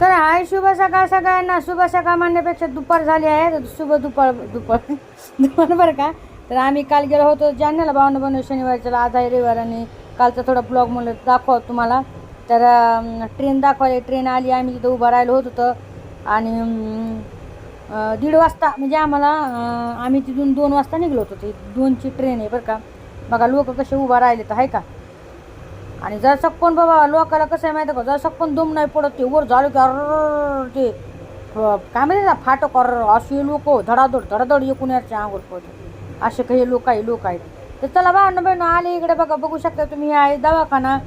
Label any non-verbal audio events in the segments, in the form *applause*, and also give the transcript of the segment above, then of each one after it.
तर हाय शुभ सकाळ सगळ्यांना. शुभ सकाळ म्हणण्यापेक्षा दुपार झाली आहे. शुभ दुपार दुपार. *laughs* दुपार बरं का? तर आम्ही काल गेलो होतो जालन्याला बावन्न बनव शनिवारच्याला आज आहे रविवार आणि कालचा थोडा ब्लॉग म्हणलं दाखवा तुम्हाला. तर ट्रेन दाखवली ट्रेन आली. आम्ही तिथं उभं राहिलो होत होतं आणि दीड वाजता म्हणजे आम्हाला आम्ही तिथून दोन वाजता निघलो होतो. ते दोनची ट्रेन आहे बरं का? बघा लोक कसे उभा राहिले तर आहे का? आणि जसं कोण बाबा लोकाला कसं आहे माहिती आहे का? जसं कोण दुम नाही पडत ते वर झालं की अर्र ते काय माहिती ना फाटक अर्र असे लोक हो, धडाधड धडाधड एकूण याच्या अंगोर पडते असे काही लोक आहे लोक आहेत. तर चला भावना बहिण आले इकडे बघा बघू शकता तुम्ही हे आहे दवाखाना.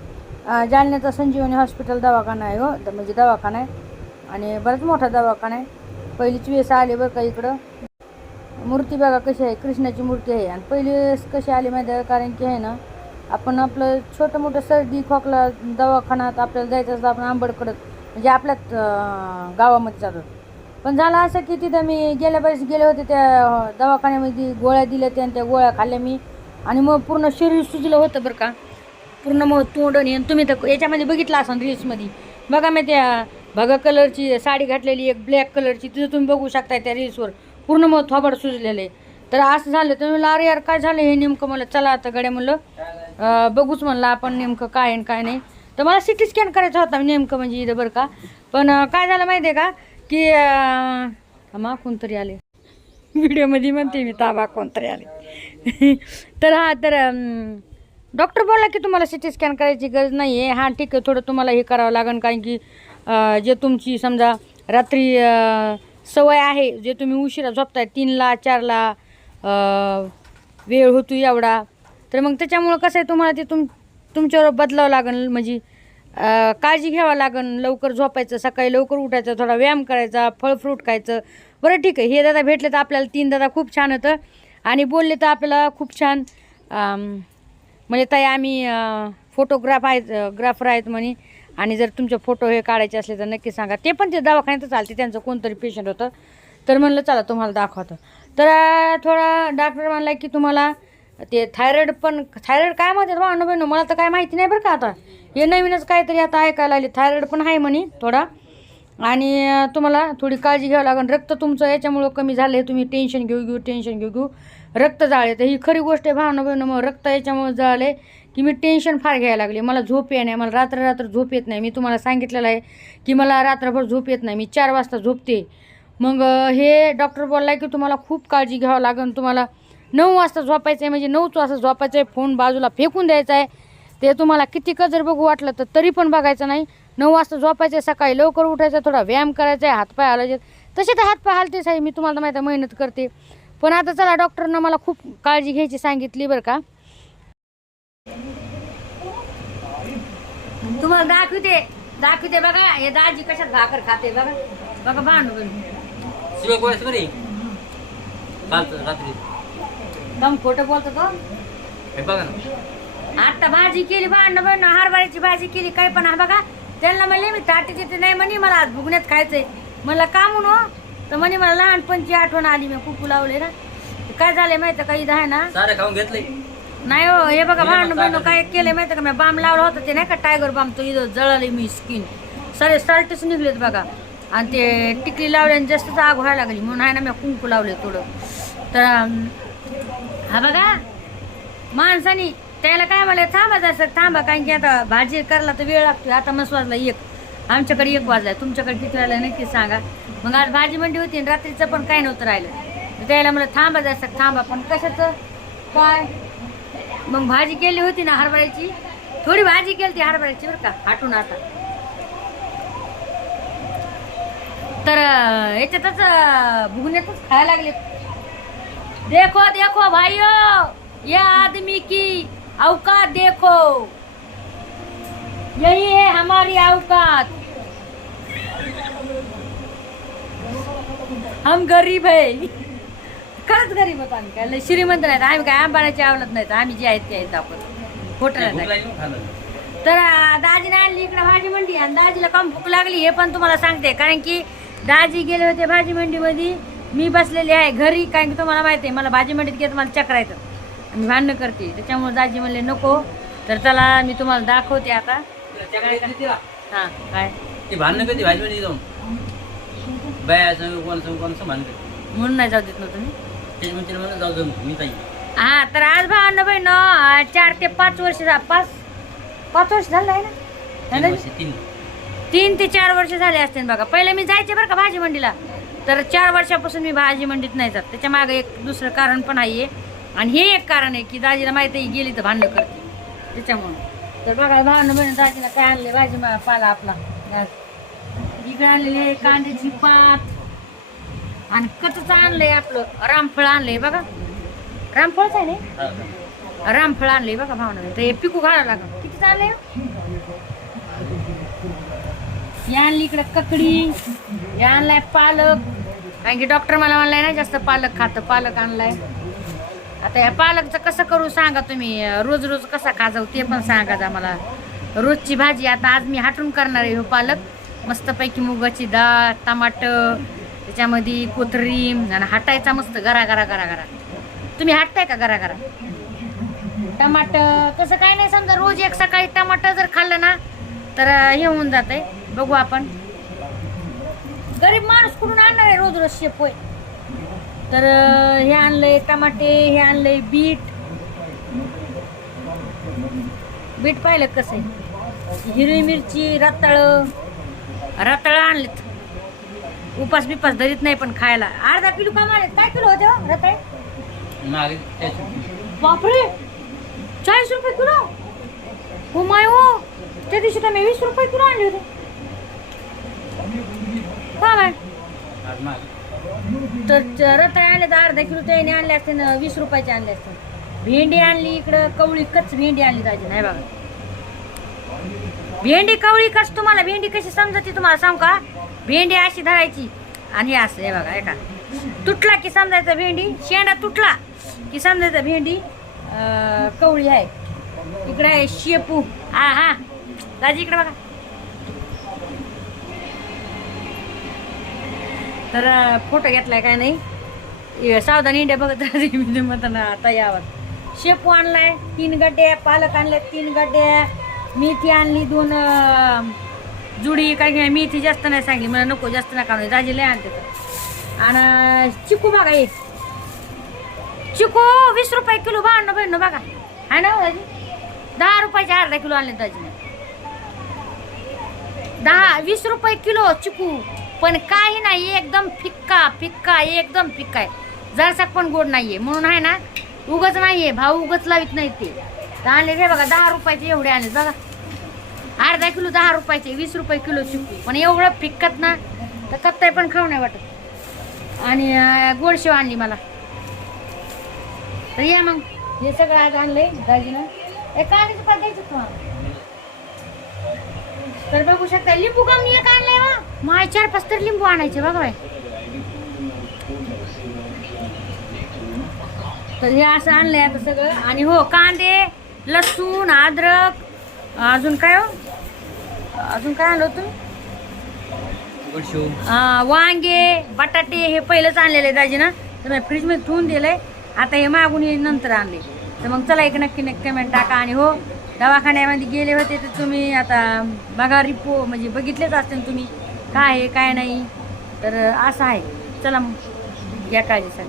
जालन्याचा संजीवनी हॉस्पिटल दवाखाना आहे हो तर म्हणजे दवाखाना आहे. आणि बराच मोठा दवाखाना आहे. पहिलीच वेळेस आली बरं का इकडं. मूर्ती बघा कशी आहे कृष्णाची मूर्ती आहे. आणि पहिली वेळेस कशी आली माहिती आहे कारण की आहे ना आपण आपलं छोटं मोठं सर्दी खोकला दवाखान्यात आपल्याला जायचं असतं आपण आंबडकडत म्हणजे आपल्याच गावामध्ये जातो. पण झालं असं की तिथं मी गेल्या वेळेस गेले होते त्या दवाखान्यामध्ये गोळ्या दिल्या त्या आणि त्या गोळ्या खाल्ल्या मी. आणि मग पूर्ण शरीर सुजलं होतं बरं का. पूर्ण मग तोंड आणि तुम्ही तर याच्यामध्ये बघितलं असाल रील्समध्ये बघा मी त्या भगा कलरची साडी घातलेली एक ब्लॅक कलरची तिथं तुम्ही बघू शकताय त्या रील्सवर पूर्ण मग थोबड आहे. तर असं झालं तर म्हणलं अरे यार काय झालं हे नेमकं मला? चला आता गड्या म्हणलं. बघूच म्हणलं आपण नेमकं काय आणि काय नाही. तर मला सिटी स्कॅन करायचा होता नेमकं म्हणजे इथं बरं का. पण काय झालं माहिती आहे का? की अं, कोणतरी आले. व्हिडिओमध्ये म्हणते मी ताबा कोणतरी आले. *laughs* तर हा तर डॉक्टर बोलला की तुम्हाला सिटी स्कॅन करायची गरज नाही आहे हां ठीक आहे थोडं तुम्हाला हे करावं लागेल कारण की जे तुमची समजा रात्री सवय आहे जे तुम्ही उशिरा झोपताय तीनला चारला वेळ होतो एवढा. तर मग त्याच्यामुळं कसं आहे तुम्हाला ते तुम तुमच्यावर बदलावं लागेल. म्हणजे काळजी घ्यावं लागेल. लवकर झोपायचं सकाळी लवकर उठायचं थोडा व्यायाम करायचा फळ फ्रूट खायचं. बरं ठीक आहे. हे दादा भेटले तर आपल्याला तीन दादा खूप छान होतं. आणि बोलले तर आपल्याला खूप छान म्हणजे ताई आम्ही फोटोग्राफ आहेत ग्राफर आहेत म्हणे. आणि जर तुमचे फोटो हे काढायचे असले तर नक्की सांगा. ते पण ते दवाखान्यात चालते त्यांचं कोणतरी पेशंट होतं. तर म्हणलं चला तुम्हाला दाखवतं. तर थोडा डॉक्टर म्हणला की तुम्हाला ते थायरॉइड पण थायरॉइड काय म्हणतात बा अनुभव? मला तर काय माहिती नाही बरं का आता. हे नवीनच काहीतरी आता ऐकायला आले थायरॉइड पण आहे म्हणे थोडा. आणि तुम्हाला थोडी काळजी घ्यावं लागेल. रक्त तुमचं याच्यामुळं कमी झालं आहे तुम्ही टेन्शन घेऊ घेऊ टेन्शन घेऊ घेऊ. रक्त जाळे तर ही खरी गोष्ट आहे भावना बहिणं मग रक्त याच्यामुळे जळले की मी टेन्शन फार घ्यायला लागले. मला झोप येत नाही. मला रात्र रात्र झोप येत नाही. मी तुम्हाला सांगितलेलं आहे की मला रात्रभर झोप येत नाही. मी चार वाजता झोपते. मग हे डॉक्टर बोलला की तुम्हाला खूप काळजी घ्यावं लागेल. तुम्हाला नऊ वाजता झोपायचं आहे म्हणजे नऊच वाजता झोपायचं आहे फोन बाजूला फेकून द्यायचा आहे. ते तुम्हाला किती जर बघू वाटलं तर तरी पण बघायचं नाही. नऊ वाजता झोपायचं आहे सकाळी लवकर उठायचं थोडा व्यायाम करायचा आहे हातपाय हलायचे तसे तर हातपाय हालतेच आहे मी तुम्हाला तर माहिती आहे मेहनत करते. पण आता चला डॉक्टरनं मला खूप काळजी घ्यायची सांगितली बरं का. तुम्हाला दाखवते दाखवते बघा हे दाजी कशात भाकर खाते बघा. बघा भांडू शिवाय रात्री. दम खोटं बोलतो तो. हे बघा ना. आता भाजी केली भांडण भांडण हरभऱ्याची भाजी केली काय पण हा बघा. त्यांना म्हणले मी ताटी तिथे नाही म्हणे मला आज भुगण्यात खायचंय. मला का म्हणू? तर म्हणे मला लहानपणची आठवण आली मी कुकू लावले ना. काय झालंय माहिती का? इथं आहे ना. सारे खाऊन घेतले नाही हो हे बघा भांडण भांडण काय केलं माहिती का? मी बाम लावला होता ते नाही का? टायगर बाम तो इथं जळाली मी स्किन सारे साल्टच निघलेत बघा. आणि ते टिकली लावल्याने जास्तच आग व्हायला लागली. म्हणून आहे ना मी कुंकू लावले थोडं. तर हा बघा. माणसानी त्याला काय म्हणलं थांबा जायचं थांबा कारण की आता भाजी करायला तर वेळ लागतो आता मस्त वाजला एक. आमच्याकडे एक वाजला तुमच्याकडे किती वाजला नक्की सांगा. मग आज भाजी मंडी होती आणि रात्रीचं पण काही नव्हतं राहिलं. तर त्याला म्हणलं थांबा जायचं थांबा पण कशाचं? काय? मग भाजी केली होती ना हरभऱ्याची. थोडी भाजी केली ती हरभऱ्याची बरं का हाटून आता. तर याच्यातच भुगण्यातच खायला लागले देखो देखो भाइयों ये आदमी की औकात देखो। यही है हमारी औकात। हम गरीब है। खरंच गरीब होतो आम्ही काय श्रीमंत नाहीत आम्ही काय आंबाण्याची आवडत नाहीत आम्ही जे आहेत ते आहेत आपण खोटं नाही तर दाजीने आणली इकडे भाजी मंडी आणि दाजीला कम भूक लागली हे पण तुम्हाला सांगते कारण की दाजी गेले होते भाजी मंडीमध्ये मी बसलेली आहे घरी कारण की तुम्हाला माहिती आहे मला भाजी मंडीत घेत मला चक्र येतं मी भांडणं करते. त्याच्यामुळे दाजी म्हणले नको. तर चला मी तुम्हाला दाखवते आता. हां काय? ते भांडणं कधी भाजी मध्ये जाऊन. बाया संग कोण संग कोण संग भांडण करते. म्हणून नाही जाऊ देत ना तुम्ही. त्याच्यामुळे तिला म्हणलं जाऊ मी हा तर आज भावांना बहिण चार ते पाच वर्ष पाच पाच वर्ष झालं आहे ना? तीन ते चार वर्ष झाले असतील बघा. पहिले मी जायचे बरं का भाजी मंडीला तर चार वर्षापासून मी भाजी मंडीत नाही जात. त्याच्या मागं एक दुसरं कारण पण आहे. आणि हे एक कारण आहे की दाजीला माहिती आहे गेली तर भांडणं करते. त्याच्यामुळं. तर बघा भांडणं म्हणजे दाजीला काय आणले भाजी पाला आपला. इकडे आणलेले आहे कांद्याची पात. आणि कचच आणलंय आपलं. रामफळ आणलंय बघा. रामफळच आहे ना? रामफळ आणलंय बघा भावना तर हे पिकू घालावं लागलं. किती आणले या आणली इकडे ककडी. या आणलाय पालक. कारण की डॉक्टर मला म्हणलाय ना जास्त पालक खातं पालक आणलाय. आता या पालकचं कसं करू सांगा तुम्ही? रोज रोज कसा खाजाव ते पण सांगा जा मला. रोजची भाजी आता आज मी हाटून करणार आहे हो पालक. मस्तपैकी मुगाची डाळ टमाटर त्याच्यामध्ये कोथरी आणि हाटायचा मस्त गरा गरा गरा गरा. तुम्ही हाटताय का गरा गरा? टमाटर कसं काय नाही समजा रोज एक सकाळी टमाटर जर खाल्लं ना तर हे होऊन जात आहे बघू आपण. गरीब माणूस कुठून आणणार आहे रोज रोज शेप होय तर हे आणलंय टमाटे हे आणलंय बीट. बीट पाहिलं कसं आहे? हिरवी मिरची रताळ. रताळ आणलेत. उपास बिपास धरीत नाही पण खायला. अर्धा किलो काम आले काय किलो होते हो रताळ? बापरे! चाळीस रुपये किलो? हो माय हो. त्या दिवशी तर मी वीस रुपये किलो आणले होते. का बाय आज मागे तर रताळे आणले तर अर्धा किलो त्याने आणले असते ना वीस रुपयाचे आणले असते. भेंडी आणली इकडं कवळी कच भेंडी आणली दाजी. नाही बघा. भेंडी कवळी कच तुम्हाला भेंडी कशी समजते तुम्हाला सांगू का? भेंडी अशी धरायची. आणि हे असं हे बघा ऐका तुटला की समजायचं भेंडी? शेंडा तुटला की समजायचं भेंडी? कवळी आहे. इकडे आहे शेपू. हा हा. दाजी इकडे बघा. तर फोटो घेतलाय काय नाही? सावधान इंडिया बघत मी म्हणताना आता यावर शेपू आणलाय तीन गड्डे पालक आणले तीन गड्डे. मेथी आणली दोन जुडी काय घ्या मेथी जास्त नाही सांगली मला नको जास्त नका आणू. दाजी लय आणते तर. आणि चिकू बघा एक. चिकू वीस रुपये किलो भांडणं बहिणं बघा. आहे ना दाजी? दहा रुपयाचे अर्धा किलो आणले दाजीने. दहा वीस रुपये किलो चिकू. पण काही नाही एकदम फिक्का फिक्का एकदम फिक्का आहे. जरासा पण गोड नाही आहे म्हणून आहे ना उगच आहे भाऊ उगच लावित नाही ते. तर आणले रे बघा दहा रुपयाचे एवढे आणले. बघा अर्धा किलो दहा रुपयाचे वीस रुपये किलो चिकू. पण एवढं फिक्कत ना तर कत्ताय पण खाऊ नाही वाटत. आणि गोडशेव आणली मला. तर या मग हे सगळं आज आणलंय दाजीनं. हे कांद्याचं पण द्यायचं तुम्हाला तर बघू शकता लिंबू कमी एक आणलंय मग माय चार पाच तर लिंबू आणायचे बघा बाय तर हे असं आणलंय आता सगळं. आणि हो कांदे लसूण अद्रक अजून काय हो? अजून काय आणलं आ, वांगे बटाटे हे पहिलंच आणलेले दाजीनं. तर मी फ्रीजमध्ये ठेवून दिलंय. आता हे मागून नंतर आणले. तर मग चला एक नक्की नक्की कमेंट टाका. आणि हो दवाखान्यामध्ये गेले होते तर तुम्ही आता बघा रिपो म्हणजे बघितलेच असते तुम्ही. काय आहे काय नाही. तर असं आहे. चला मग काळजी सगळ्या